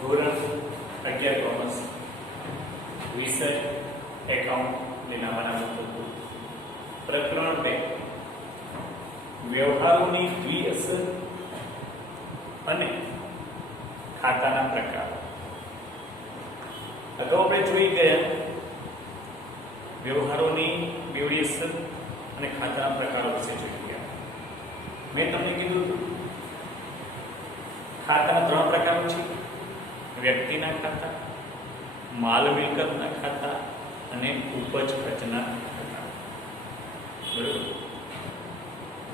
ધોરણ 11 કોમર્સ વિષય એકાઉન્ટ લેનાવાના પુસ્તકો પ્રકરણ 2 વ્યવહારોની દ્વિઅસર અને ખાતાના પ્રકાર. અગાઉ આપણે જોઈ ગયા વ્યવહારોની બેવડી અસર અને ખાતાના પ્રકારો વિશે જોઈ ગયા. મેં તમને કીધું ખાતાના 3 પ્રકારો છે: વ્યક્તિના ખાતા, માલ મિલકતના ખાતા અને ઉપજ ખર્ચના ખાતા. બરોબર.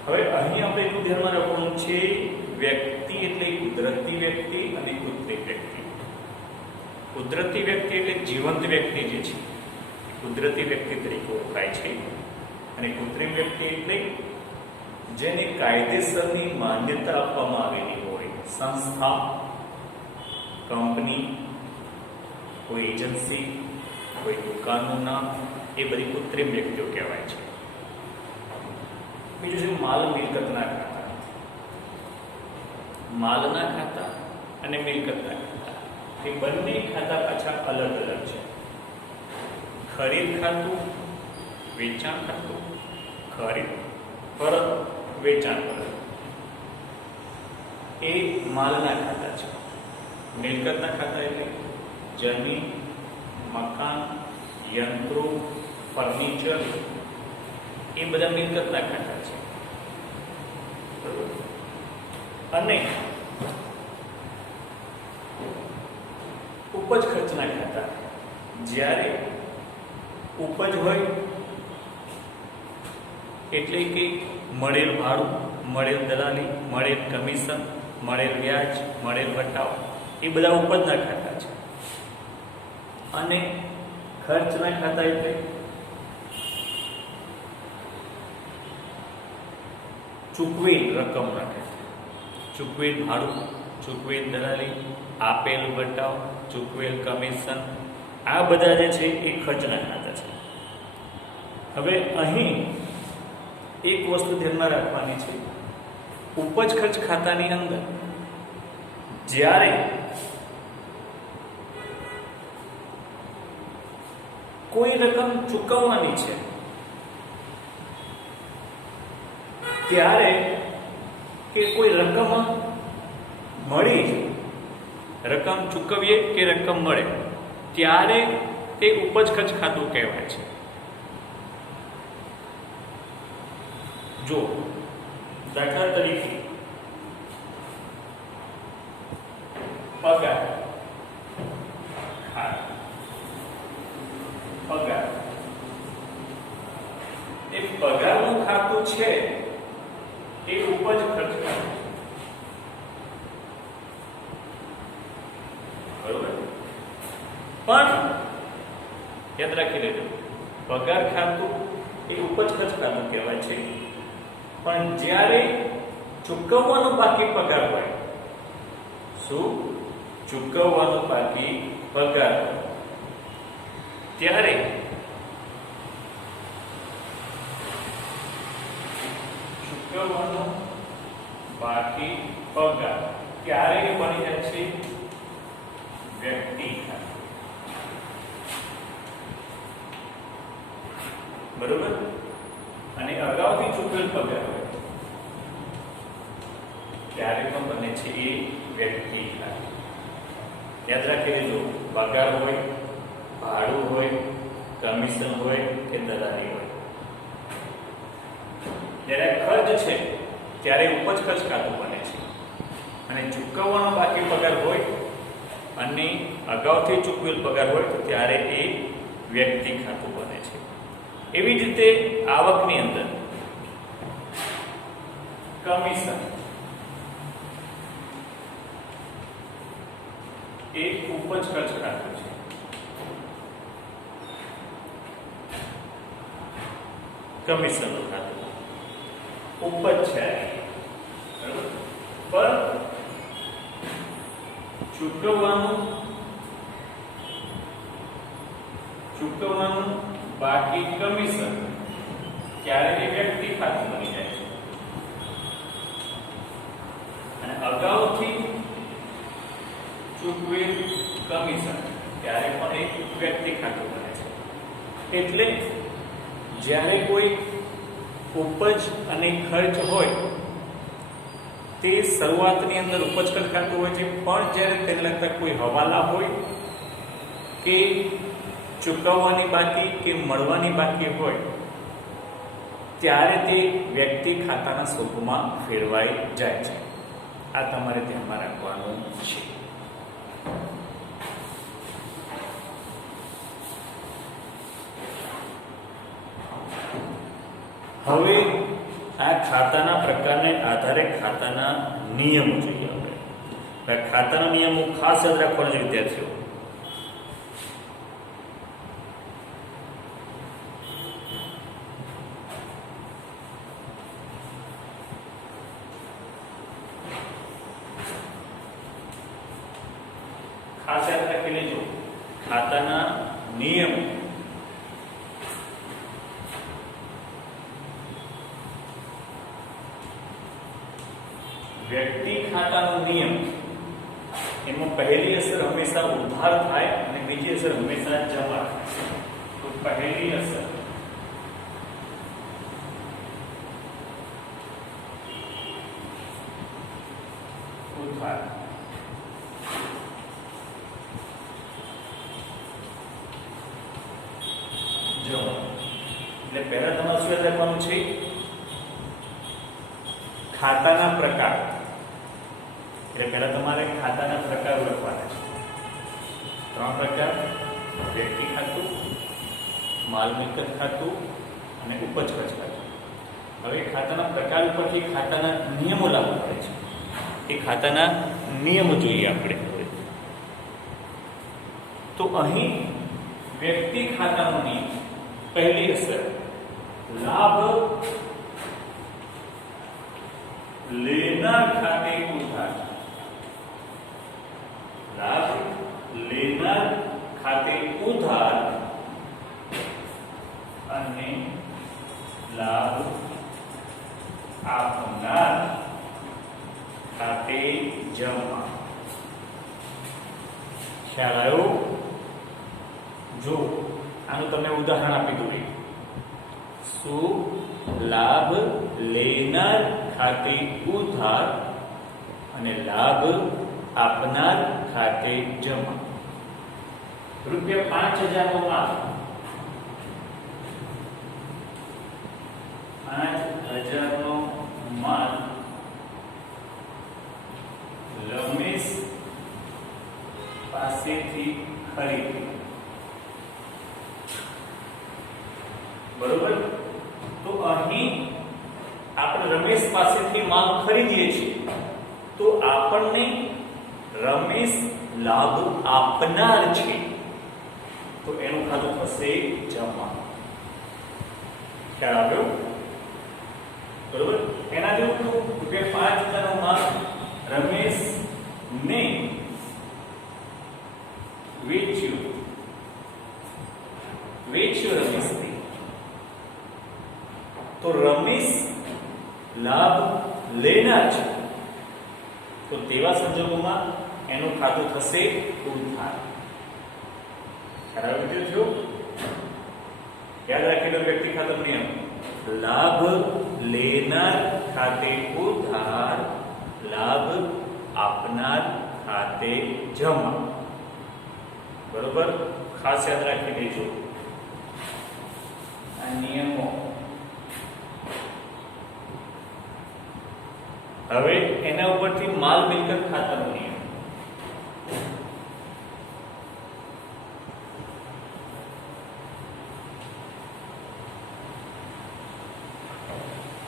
હવે અહીં આપણે એટલું ધ્યાનમાં રાખવાનું છે, વ્યક્તિ એટલે કુદરતી વ્યક્તિ અને કૃત્રિમ વ્યક્તિ. કુદરતી વ્યક્તિ એટલે જીવંત વ્યક્તિ જે છે કુદરતી વ્યક્તિ તરીકે ઓળખાય છે, અને કૃત્રિમ વ્યક્તિ એટલે જેને કાયદેસરની માન્યતા આપવામાં આવેલી હોય, સંસ્થા, કંપની, કોઈ એજન્સી, કોઈ દુકાનનું નામ, એ બધી કૃત્રિમ વ્યક્તિઓ કહેવાય છે. બીજું છે માલ મિલકતના ખાતા. માલના ખાતા અને મિલકતના ખાતા એ બંને ખાતા પાછા અલગ અલગ છે. ખરીદ ખાતું, વેચાણ ખાતું, ખરીદ પરત, વેચાણ પરત, એ માલના ખાતા છે. મિલકતના ખાતા એટલે જમીન, મકાન, યંત્રો, ફર્નિચર, એ બધા મિલકતના ખાતા છે. બરોબર. અને ઉપજ ખર્ચના ખાતા, જ્યારે ઉપજ હોય એટલે કે મળેલ ભાડું, મળેલ દલાલી, મળેલ કમિશન, મળેલ વ્યાજ, મળેલ વટાવ, એ બધા ઉપજના ખાતા છે. અને ખર્ચના ખાતા એટલે ચૂકવેલ રકમ રાખે છે. ચૂકવેલ ભાડું, ચૂકવેલ દલાલી, આપેલ વટાવ, ચૂકવેલ કમિશન, આ બધા જે છે એ ખર્ચના ખાતા છે. હવે અહીં એક વસ્તુ ધ્યાનમાં રાખવાની છે, ઉપજ ખર્ચ ખાતાની અંદર જ્યારે કોઈ રકમ ચૂકવવાની છે ત્યારે કે કોઈ રકમ મળી, રકમ ચૂકવીએ કે રકમ મળે ત્યારે તે ઉપજ ખર્ચ ખાતું કહેવાય છે. જો દાખલા તરીકે પગાર, પગાર એ પગારનું ખાતું છે, એ ઉપજ ખર્ચ ખાતું છે. બરોબર. પણ યાદ રાખી લેજો, પગાર ખાતું એ ઉપજ ખર્ચ ખાતું કહેવાય છે. પણ જ્યારે ચૂકવવાનું બાકી પગાર હોય, શું ચૂકવવાનું બાકી પગાર હોય, ત્યારે ચૂકવવાનું બાકી પગાર ક્યારે બની જાય છે વ્યક્તિ ખાતું. બરોબર. અને અગાઉથી ચૂકવેલ પગાર હોય ત્યારે પણ બને છે એ વ્યક્તિ ખાતું. યાદ રાખી લેજો, પગાર હોય, ભાડું હોય, કમિશન હોય કે દલાલી હોય. જ્યારે ખર્ચ છે ત્યારે ઉપજ ખર્ચ ખાતું બને છે, અને ચૂકવવાનો બાકી પગાર હોય અને અગાઉથી ચૂકવેલ પગાર હોય તો ત્યારે એ વ્યક્તિ ખાતું બને છે. એવી જ રીતે આવકની અંદર કમિશન એ ઉપજ ખર્ચ ખાતું છે. કમિશનનું ખાતું ઉપજ છે, બરાબર. પણ ચૂકવવાનું બાકી કમિશન ક્યારે એ વ્યક્તિ ખાતું બની જાય છે. અને અગાઉથી ચૂકવેલ કમિશન ત્યારે પણ એક વ્યક્તિ ખાતું બને છે. એટલે જ્યારે કોઈ ઉપજ અને ખર્ચ હોય તે શરૂઆતની અંદર ઉપજ ખર્ચ ખાતું હોય છે, પણ જ્યારે તેને લગતા કોઈ હવાલા હોય કે ચૂકવવાની બાકી કે મળવાની બાકી હોય ત્યારે તે વ્યક્તિ ખાતાના સ્વરૂપમાં ફેરવાઈ જાય છે. આ તમારે ધ્યાનમાં રાખવાનું છે. હવે આ ખાતાના પ્રકારને આધારે ખાતાના નિયમો જોઈએ. આપણે ખાતાના નિયમો ખાસ યાદ રાખવાના છે વિદ્યાર્થીઓ. ખાસ યાદ રાખી લેજો ખાતાના નિયમો. વ્યક્તિ ખાતાનો નિયમ એમાં પહેલી અસર હંમેશા ઉધાર થાય અને બીજી અસર હંમેશા જમા થાય. તો પહેલી અસર ઉધાર, જમા. એટલે પહેલા તમારે શું યાદ રાખવાનું છે? ખાતાના પ્રકાર. એટલે પહેલા તમારે ખાતાના પ્રકાર લખવાના છે. 3 પ્રકાર: વ્યક્તિ ખાતું, માલ મિલકત ખાતું અને ઉપજ ખર્ચ ખાતું. હવે ખાતાના પ્રકાર ઉપરથી ખાતાના નિયમો લાગુ પડે છે. એ ખાતાના નિયમો જોઈએ આપણે. તો અહીં વ્યક્તિ ખાતાનો નિયમ પહેલી અસર લાભ लेनार खाते उधार. लाभ लेनार खाते उधार અને લાભ આપનાર ખાતે જમા. ખ્યાલ આવ્યો? જો આનું તમને ઉદાહરણ આપી દઉં. શું? લાભ લેનાર ખાતે ઉધાર અને લાભ આપનાર ખાતે જમા. ₹5000 નો માલ, 5000 નો માલ રમેશ પાસેથી ખરીદ્યો. બરોબર? તો અહીં આપણે રમેશ પાસેથી માલ ખરીદીએ છીએ તો આપણને રમેશ લાભ આપનાર છે તો એનું ખાતું થશે જમા. ખ્યાલ આવ્યો? બરોબર? એના જેવું ₹5000 નો માલ રમેશ ને વેચ્યું રમેશને તો રમેશ લાભ લેનાર છે તો તેવા સંજોગોમાં એનું ખાતું થશે ઉધાર. ખ્યાલ આવ્યો? યાદ રાખી લો વ્યક્તિ ખાતાનો નિયમ. લાભ લેનાર ખાતે ઉધાર, લાભ આપનાર ખાતે જમા. બરોબર? ખાસ યાદ રાખી દેજો આ નિયમો. હવે એના ઉપરથી માલ મિલકત ખાતાનો નિયમ.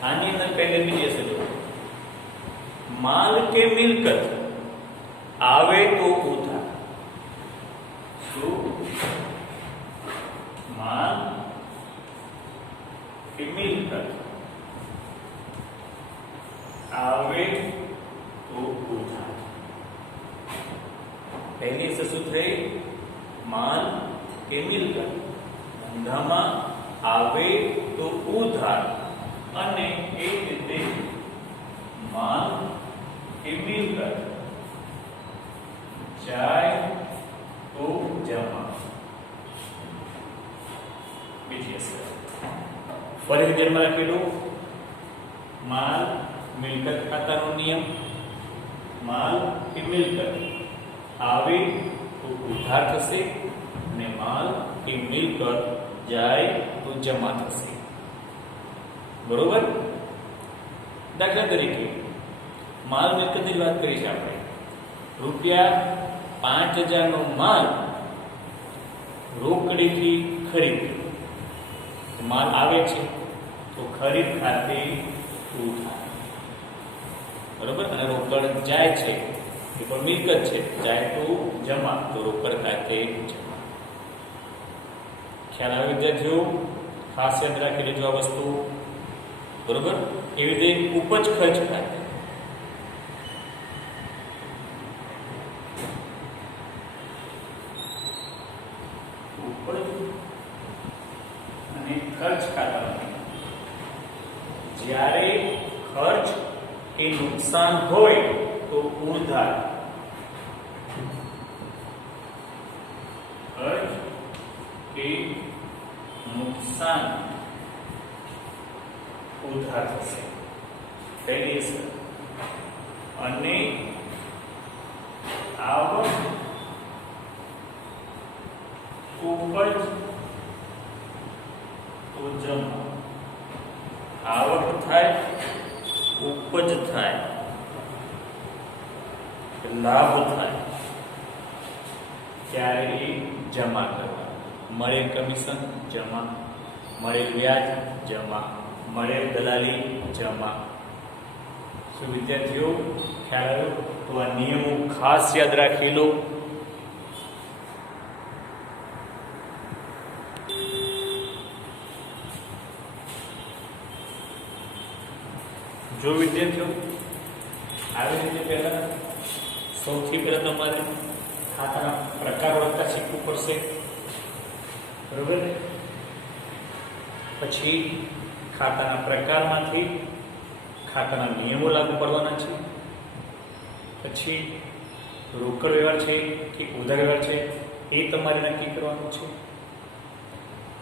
આની અંદર પહેલે બીજી અસર જો માલ કે મિલકત આવે તો ઉધાર. શું? માલ કે મિલકત આવે તો ઉધાર. પહેલી અસર શું થઈ? માલ કે મિલકત ધંધામાં આવે તો ઉધાર અને એ રીતે માલ કે મિલકત જાય તો જમા. બીજી અસર ફરી ધ્યાનમાં રાખેલું માલ મિલકત ખાતાનો નિયમ. માલ કે મિલકત આવે તો ઉધાર થશે અને માલ કે મિલકત જાય તો જમા થશે. બરોબર. દાખલા તરીકે માલ મિલકતની વાત કરી છે આપણે. ₹5000 નો માલ રોકડીથી ખરીદ્યો. માલ આવે છે તો ખરીદ ખાતે ઉધાર. બરોબર. અને રોકડ જાય છે એ પણ મિલકત છે, જાય તો જમા, તો રોકડ ખાતે જમા. ખ્યાલ આવે વિદ્યાર્થીઓ? ખાસ યાદ રાખી લેજો આ વસ્તુ. બરોબર. એવી રીતે ઉપજ ખર્ચ ખાતે અને ખર્ચ ખાતામાં જ્યારે ખર્ચ કે નુકસાન હોય તો ઉધાર. ખર્ચ કે નુકસાન ઉધાર થશે. પહેલી અસર. અને આવક ઉપજ તો જમા. આવક થાય, ઉપજ થાય, લાભ થાય ત્યારે એ જમા કરવા. મળે કમિશન જમા, મળે વ્યાજ જમા, મળે દલાલી જમા. શું વિદ્યાર્થીઓ ખ્યાલ આવ્યો? તો આ નિયમો ખાસ યાદ રાખી લો. જો વિદ્યાર્થીઓ આવી રીતે પહેલા સૌથી પહેલા તમારે ખાતાના પ્રકાર ઓળખતા શીખવું પડશે. બરોબર. પછી ખાતાના પ્રકારમાંથી ખાતાના નિયમો લાગુ પડવાના છે. પછી રોકડ વ્યવહાર છે કે ઉધાર વ્યવહાર છે એ તમારે નક્કી કરવાનું છે.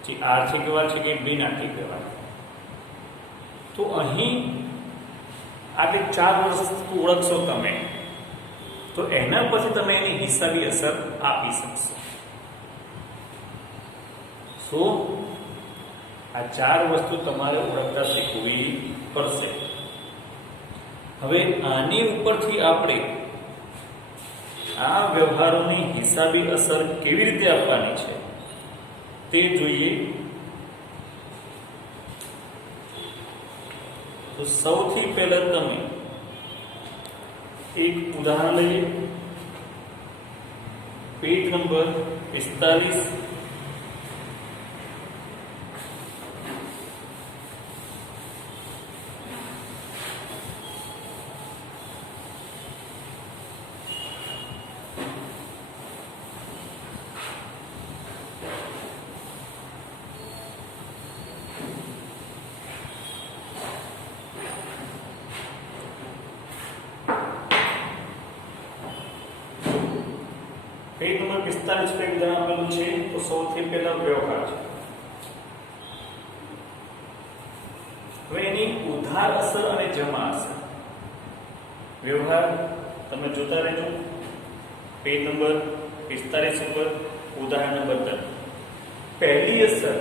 જે આર્થિક વ્યવહાર છે કે બિન આર્થિક વ્યવહાર. તો અહીં આજે 4 વસ્તુ ઓળખશો તમે તો એના પછી તમે એની હિસાબી અસર આપી શકશો. શું? આ 4 વસ્તુ તમારે ઓળખતા શીખવી પડશે. હવે આની ઉપરથી આપણે આ વ્યવહારોની હિસાબી અસર કેવી રીતે આપવાની છે તે જોઈએ. તો સૌથી પહેલા તમે એક ઉદાહરણ લઈએ. Page number 45. પેજ નંબર 45 પર ઉદાહરણ આપેલું છે. તો સૌથી પહેલા વ્યવહાર છે. હવે એની ઉધાર અસર અને જમા અસર. વ્યવહાર તમે જોતા રહેજો. પેજ નંબર 45 ઉપર ઉદાહરણ નંબર 3. પહેલી અસર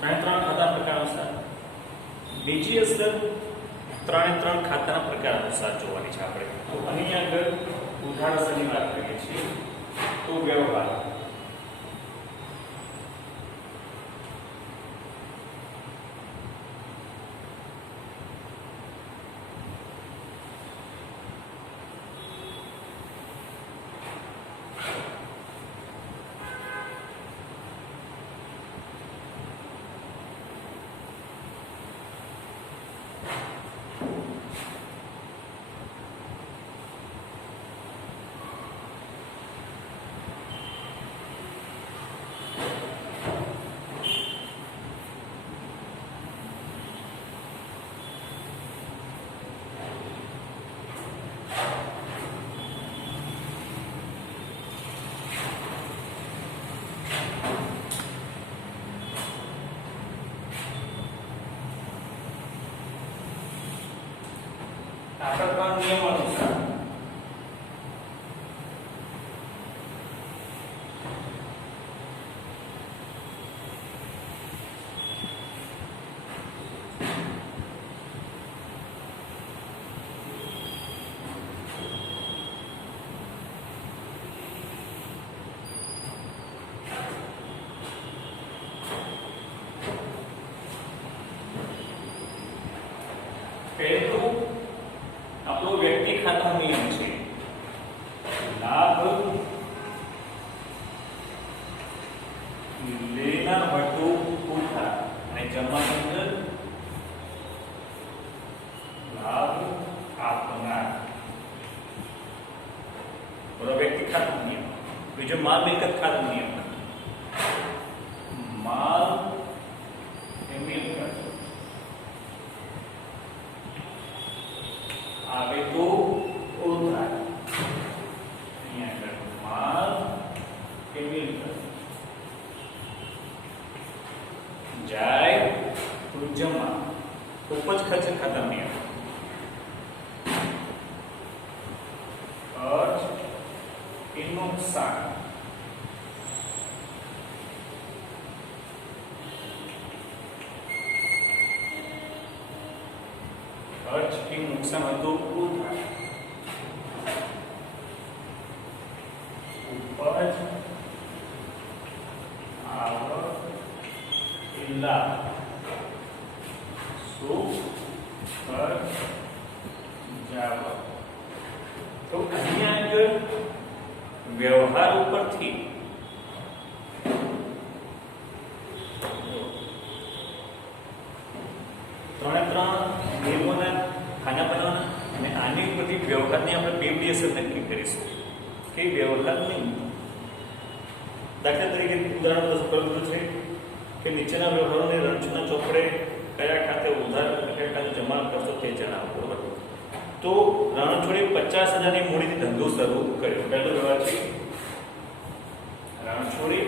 3 ખાતા પ્રકાર અનુસાર. બીજી અસર 3 ખાતાના પ્રકાર અનુસાર જોવાની છે આપણે. તો અહીં આગળ ઉધાર અસરની વાત કરીએ છીએ. તો વ્યવહાર આપણા નિયમ અનુસાર પહેલું આપણો વ્યક્તિ ખાતા નિયમ છે લાભ લેનાર વટુ ઉધાર અને જમાની અંદર લાભ આપનાર. બરો વ્યક્તિ ખાતા નિયમ. બીજો માલ મિલકત ખાતા નિયમ. માલ એ મિલકત આવે તો ઉધાર. અહીંયા આગળ માલ કે મિલકત જાય તો જમા. ઉપજ ખર્ચ ખાતા નિયમ. ખર્ચ કે નુકસાન ખર્ચ કે નુકસાન હતું ઉધાર. ઉપજ આવક કે લાભ સુખ ખર્ચ જાવક. તો અહીંયા આગળ વ્યવહાર ઉપરથી ત્રણ નિયમોના ખાના બનાવવાના અને આની ઉપરથી વ્યવહારની આપણે બે અસર નક્કી કરીશું કે વ્યવહારની દાખલા તરીકે ઉદાહરણ રજૂ કરેલું છે કે નીચેના વ્યવહારોને રણછોડના ચોપડે કયા ખાતે ઉધાર કયા ખાતે જમા કરશો તે જણાવો. બરોબર. તો રણછોડે 50,000ની મૂડીથી ધંધો શરૂ કર્યો. પહેલો વ્યવહાર છે રણછોડે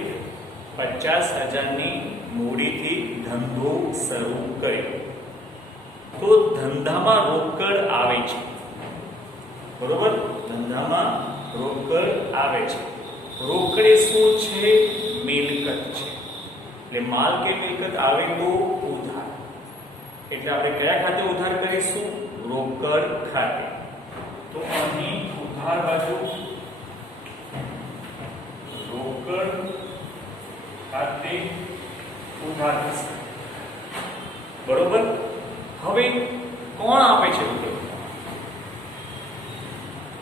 50,000ની મૂડીથી ધંધો શરૂ કર્યો. તો ધંધામાં રોકડ આવે છે. બરોબર. ધંધામાં રોકડ આવે છે. રોકડ એ શું છે? મિલકત છે. એટલે માલ કે મિલકત આવે તો ઉધાર. એટલે આપણે કયા ખાતે ઉધાર કરીશું? રોકડ ખાતે. તો અહીં ઉધાર બાજુ રોકડ ખાતે ઉધાર થશે. બરોબર. હવે કોણ આપે છે રોકડ?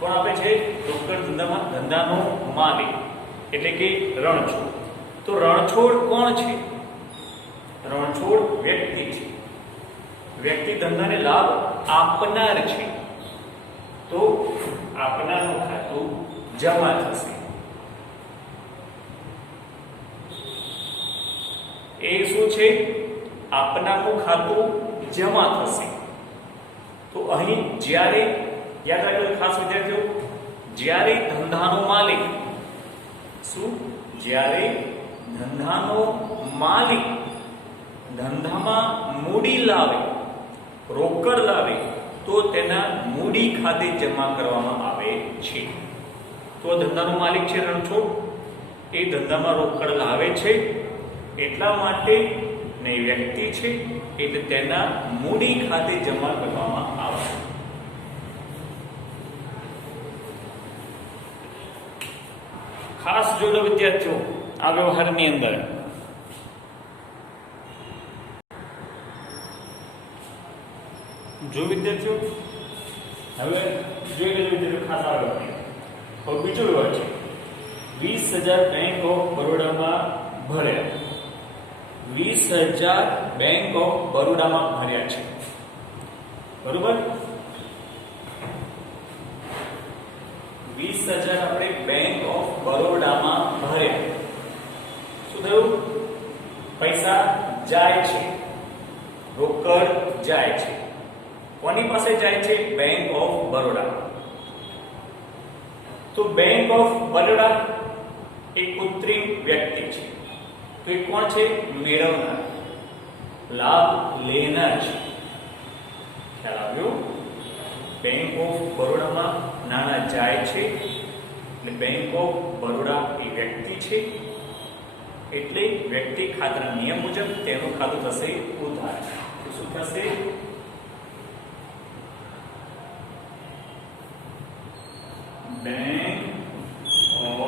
કોણ આપે છે રોકડ? ધંધાનો માલિક એટલે કે રણછોડ. તો રણછોડ કોણ છે? રણછોડ વ્યક્તિ છે. વ્યક્તિ ધંધાને લાભ આપનાર છે. તો આપનારનું ખાતું જમા થશે. એ શું છે? આપનારનું ખાતું જમા થશે. તો અહીં જ્યારે યાદ રાખજો ખાસ વિદ્યાર્થીઓ, જ્યારે ધંધાનો માલિક શું? જ્યારે ધંધાનો માલિક ધંધામાં મૂડી લાવે, રોકડ લાવે, તો તેના મૂડી ખાતે જમા કરવામાં આવે છે. તો ધંધાનો માલિક છે રણછોડ, એ ધંધામાં રોકડ લાવે છે એટલા માટે ને વ્યક્તિ છે એટલે તેના મૂડી ખાતે જમા કરવામાં આવે. ખાસ જોડો વિદ્યાર્થીઓ આ વ્યવહારની અંદર જો વિદ્યાર્થીઓ હવે જોઈ લેજો વિદ્યાર્થીઓ ખાસ આગળ. હવે બીજો વ્યવહાર છે 20,000 બેંક ઓફ બરોડામાં ભર્યા. 20,000 બેંક ઓફ બરોડામાં ભર્યા છે. બરોબર. 20,000 આપણે બેંક ઓફ બરોડામાં ભર્યા. શું થયું? પૈસા જાય છે, રોકડ જાય છે. કોની પાસે જાય છે? Bank of Baroda. તો બેંક ઓફ બરોડા એક કૃત્રિમ વ્યક્તિ છે. તો એ કોણ છે? મેળવનાર, લાભ લેનાર છે. ખ્યાલ આવ્યો? બેંક ઓફ બરોડામાં નાણાં જાય છે એટલે બેંક ઓફ બરોડા એ વ્યક્તિ છે એટલે વ્યક્તિ ખાતાના નિયમ મુજબ તેનું ખાતું થશે ઉધાર. તો શું થશે? બેંક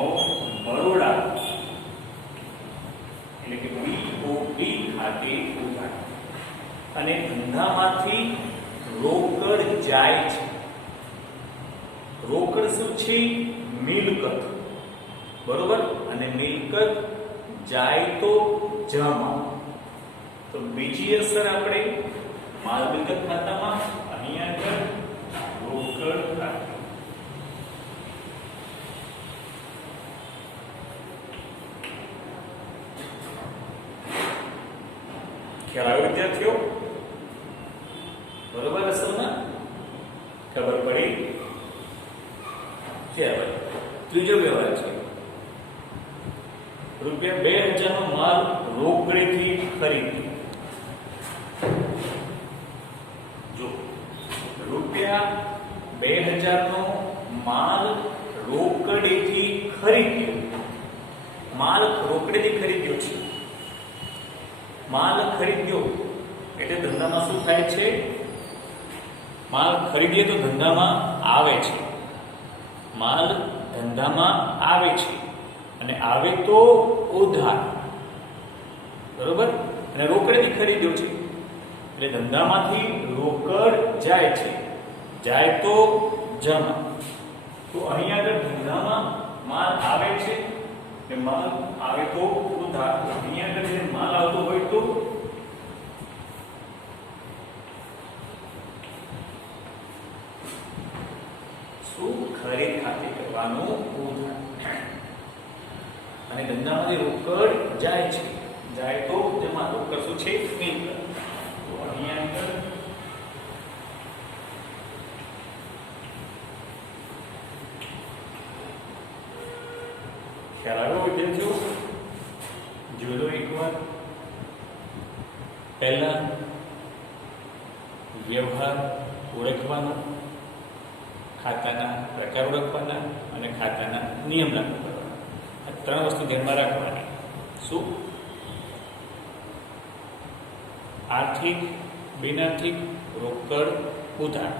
ઓફ બરોડા એટલે કે બીઓબી ખાતે ઉધાર. અને ધંધામાંથી રોકડ જાય છે. રોકડ શું છે? મિલકત. બરોબર. અને મિલકત જાય તો જમા. તો બીજી અસર આપણે માલ મિલકત ખાતામાં, અહીંયા આગળ રોકડ ખાતું. ખ્યાલ આવ્યો વિદ્યાર્થીઓ? બરોબર અસર ના ખબર પડી? ત્યાર ત્રીજો વ્યવહાર છે રૂપિયા 2000 નો માલ રોકડેથી ખરીદ્યો. જો રૂપિયા 2000 નો માલ રોકડેથી ખરીદ્યો. માલ રોકડેથી ખરીદ્યો છે. માલ ખરીદ્યો એટલે ધંધામાં શું થાય છે? માલ ખરીદીએ તો ધંધામાં આવે છે. માલ ધંધામાં આવે છે અને આવે તો ઉધાર. બરોબર. અને રોકડેથી ખરીદ્યો છે એટલે ધંધામાંથી રોકડ જાય છે. જાય તો જમા. તો અહીંયા આગળ ધંધામાં માલ આવે છે એટલે માલ આવે તો ઉધાર. અહીંયા આગળ જે માલ આવતો હોય તો ખરીદ ખાતે કરવાનું ઉધાર. અને ધંધામાંથી રોકડ જાય છે. જાય તો જમા. રોકડ શું છે? મિલકત. તો અહીંયા આગળ ખ્યાલ આવ્યો વિદ્યાર્થીઓ? જોડો એકવાર. પહેલા વ્યવહાર ઓળખવાનો, ખાતાના પ્રકાર ઓળખવાના અને ખાતાના નિયમ લાગુ કરવાના. આ ત્રણ વસ્તુ ધ્યાનમાં રાખવાની. શું? આર્થિક, બિનઆર્થિક, રોકડ, ઉધાર.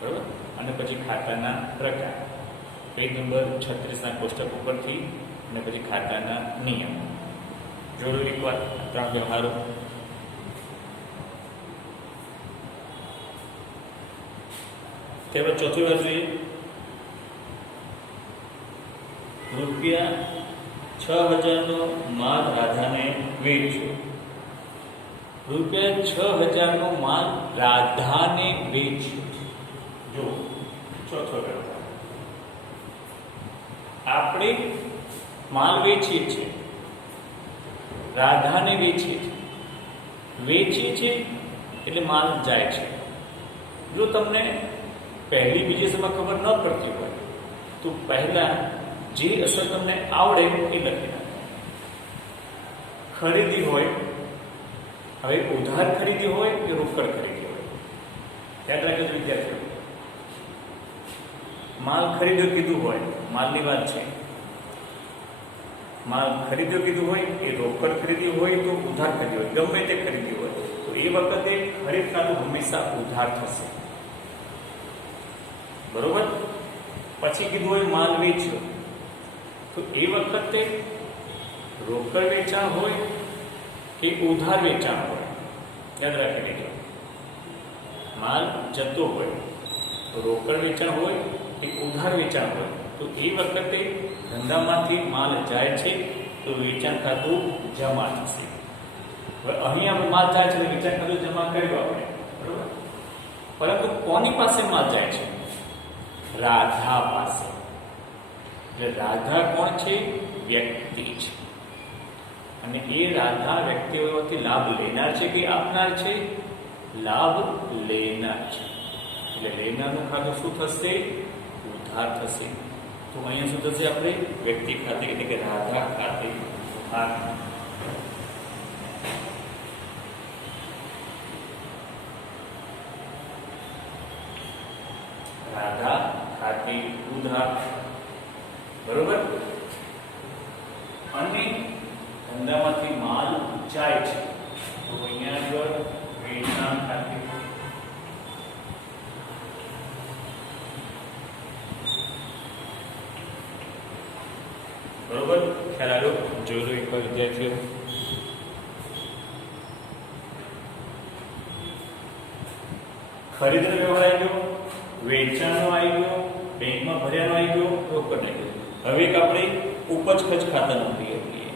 બરાબર. અને પછી ખાતાના પ્રકાર. પેજ નંબર 36 કોષ્ટક ઉપરથી અને પછી ખાતાના નિયમ. જોડો એકવાર ત્રણ વ્યવહારો. ત્યારબાદ ચોથી વાત જોઈએ. રૂપિયા 6000 નો માલ રાધાને વેચ્યો. રૂપિયા 6000 નો માલ રાધાને વેચ્યો. જો ચોથો વ્યવહાર. આપણે માલ વેચીએ છીએ, રાધાને વેચીએ છીએ. વેચીએ છીએ એટલે માલ જાય છે. જો તમને પહેલી બીજી અસરમાં ખબર ન પડતી હોય તો પહેલા જે અસર તમને આવડે એ લખી નાખો. ખરીદી હોય, હવે ઉધાર ખરીદી હોય કે રોકડ ખરીદી હોય, યાદ રાખજો વિદ્યાર્થીઓ. માલ ખરીદ્યો કીધું હોય, માલની વાત છે. માલ ખરીદ્યો કીધું હોય, એ રોકડ ખરીદી હોય તો ઉધાર ખરીદી હોય, ગમે તે ખરીદી હોય તો એ વખતે ખરીદ ખાતું હંમેશા ઉધાર થશે. બરોબર. પછી કીધું હોય માલ વેચ્યો તો એ વખતે રોકડ વેચાણ હોય કે ઉધાર વેચાણ હોય, યાદ રાખી લેજો. માલ જતો હોય તો રોકડ વેચાણ હોય કે ઉધાર વેચાણ હોય તો એ વખતે ધંધામાંથી માલ જાય છે તો વેચાણ ખાતું જમા થશે. હવે અહીં આપણે માલ જાય છે તો વેચાણ ખાતું જમા કર્યું આપણે. બરોબર. પરંતુ કોની પાસે માલ જાય છે? રાધા પાસે. એટલે રાધા કોણ છે? વ્યક્તિ છે. અને એ રાધા વ્યક્તિઓથી લાભ લેનાર છે કે આપનાર છે? લાભ લેનાર છે. એટલે લેનારનું ખાતું શું થશે? ઉધાર થશે. તો અહીંયા શું થશે? આપણે વ્યક્તિ ખાતે એટલે કે રાધા ખાતે ઉધાર. રાધા ખાતી ઉધાર, બરોબર. અને ધંધામાંથી માલ જાય છે તો અહીંયા આગળ વેચાણ ખાતે, બરોબર. ખ્યાલ આવ્યો? જોઈ લો એકવાર વિદ્યાર્થીઓ. ખરીદનો વ્યવહાર આવી ગયો, વેચાણનો આવી ગયો, બેંકમાં ભર્યાનો આવી ગયો, રોકડ આવી ગયો. હવે એક આપણે ઉપજ ખર્ચ ખાતાનું ક્રિયા કરીએ.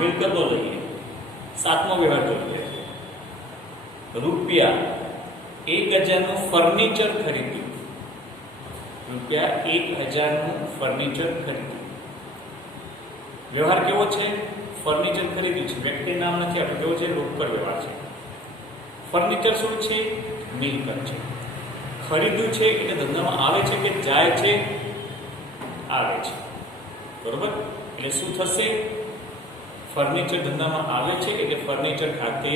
મિલકતો લઈએ. સાતમો વ્યવહાર જોઈએ. રૂપિયા 1000 નું ફર્નિચર ખરીદ્યું. રૂપિયા 1000 નું ફર્નિચર ખરીદ્યું. વ્યવહાર કેવો છે? ફર્નિચર ખરીદ્યું છે, વ્યક્તિ નામ નથી આપ્યું. કેવો છે? રોકડ વ્યવહાર છે. ફર્નિચર શું છે? મિલકત છે. ખરીદ્યું છે એટલે ધંધામાં આવે છે કે જાય છે? આવે છે, બરોબર. એટલે શું થશે? ફર્નિચર ધંધામાં આવે છે એટલે ફર્નિચર ખાતે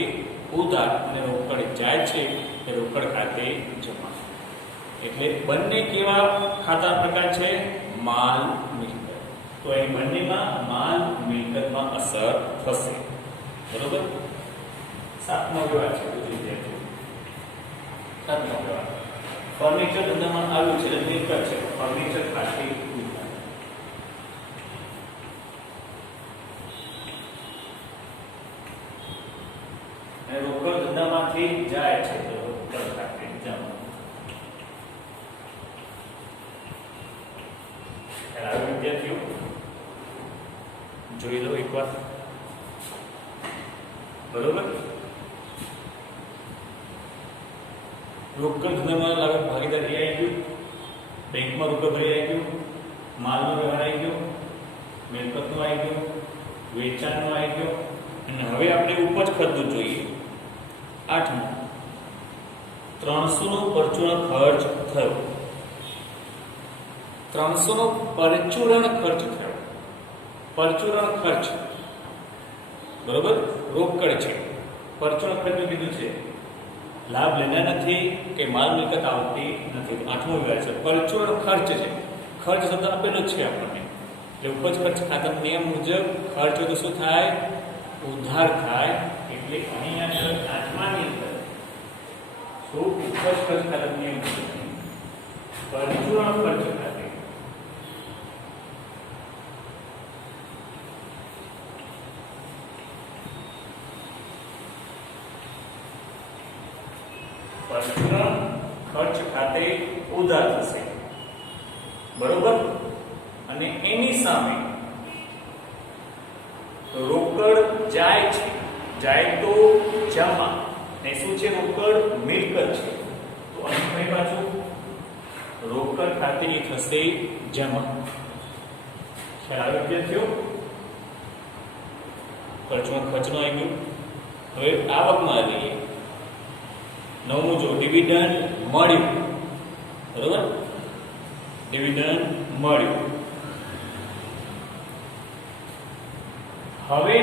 ઉધાર, અને રોકડ જાય છે એ રોકડ ખાતે જમા. એટલે બંને કેવા ખાતા પ્રકાર છે? માલ મિલકત. તો એ બંનેમાં માલ મિલકતમાં અસર થશે, બરોબર. સાતમો વ્યવહાર છે વિદ્યાર્થીઓ. સાતમો વ્યવહાર ફર્નિચર ધંધામાં આવ્યું છે એટલે મિલકત છે, ફર્નિચર ખાતે ઉધાર. રોકડ ધંધામાંથી જાય છે તો રોકડ ખાતે જમા. વિદ્યાર્થીઓ જોઈ લો એકવાર, બરોબર. રોકડ ધંધામાં લાગે ભાગીદારી આવી ગયું, બેંકમાં રોકડ ભરી આવી ગયું, માલનો વ્યવહાર આવી ગયો, મિલકતનો આવી ગયો, વેચાણનો આવી ગયો. અને હવે આપણે ઉપજ ખર્ચનું જોઈએ. 8મો 300 નો પરચુરણ ખર્ચ થયો. 300 નો પરચુરણ ખર્ચ થયો. પરચુરણ ખર્ચ, બરોબર, રોકડ છે. પરચુરણ ખર્ચનું કીધું છે, લાભ લેના નથી કે માલ મિલકત આવતી નથી. 8મો વ્યવહાર છે, પરચુરણ ખર્ચ છે. ખર્ચ શબ્દ આપેલો જ છે આપણને. એટલે ઉપજ ખર્ચ ખાતાના નિયમ મુજબ ખર્ચ તો શું થાય? ઉધાર થાય. એટલે અહીંયા 8માની અંદર શું ઉપજ ખર્ચ ખાતાના નિયમ મુજબ પરચુરણ ખર્ચ ખાતે પરચુરણ ખર્ચ ખાતે ઉધાર થશે, બરોબર. અને એની સામે રોકડ જાય છે. જાય તો જમા. ને શું છે? રોકડ મિલકત છે. તો અહીં પાછું રોકડ ખાતે થશે જમા. ખ્યાલ આવ્યો વિદ્યાર્થીઓ? ખર્ચમાં ખર્ચનો આવી ગયું. હવે આવકમાં આવી ગઈ. 9મું જો ડિવિડન્ડ મળ્યું, બરોબર. ડિવિડન્ડ મળ્યું. હવે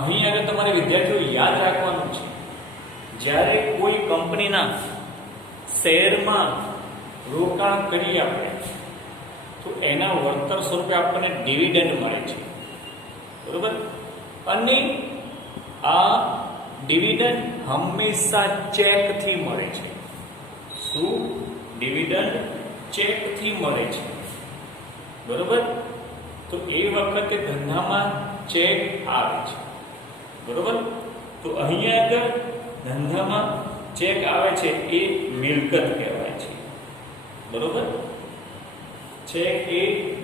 અહીં આગળ તમારે વિદ્યાર્થીઓ યાદ રાખવાનું છે, જ્યારે કોઈ કંપનીના શેરમાં રોકાણ કરીએ આપણે તો એના વળતર સ્વરૂપે આપણને ડિવિડન્ડ મળે છે, બરોબર. અને આ ડિવિડન્ડ હંમેશા ચેકથી મળે છે. શું? ડિવિડન્ડ ચેકથી મળે છે, બરોબર. તો એ વખતે ધંધામાં ચેક આવે છે, બરોબર. તો અહીંયા આગળ ધંધામાં ચેક આવે છે એ મિલકત કહેવાય છે, બરોબર. ચેક એ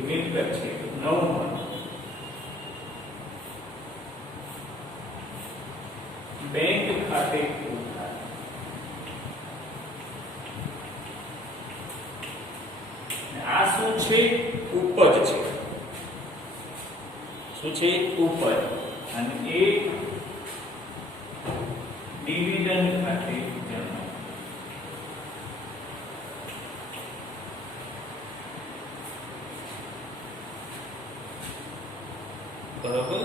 મિલકત છે. 9માં બેંક ખાતે ઉધાર. આ શું છે? ઉપજ છે. શું છે? ઉપજ. અને એ ડિવિડન્ડ ખાતે જમા. બરોબર.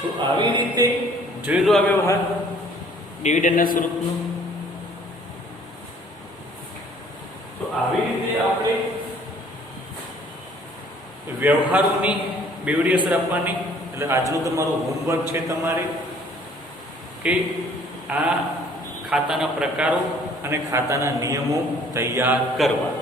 તો આવી રીતે જોઈ લો આ વ્યવહાર ડિવિડન્ડના સ્વરૂપનું. તો આવી રીતે આપણે વ્યવહારોની બેવડી અસર આપવાની. એટલે આજનું તમારું હોમવર્ક છે તમારે કે આ ખાતાના પ્રકારો અને ખાતાના નિયમો તૈયાર કરવા.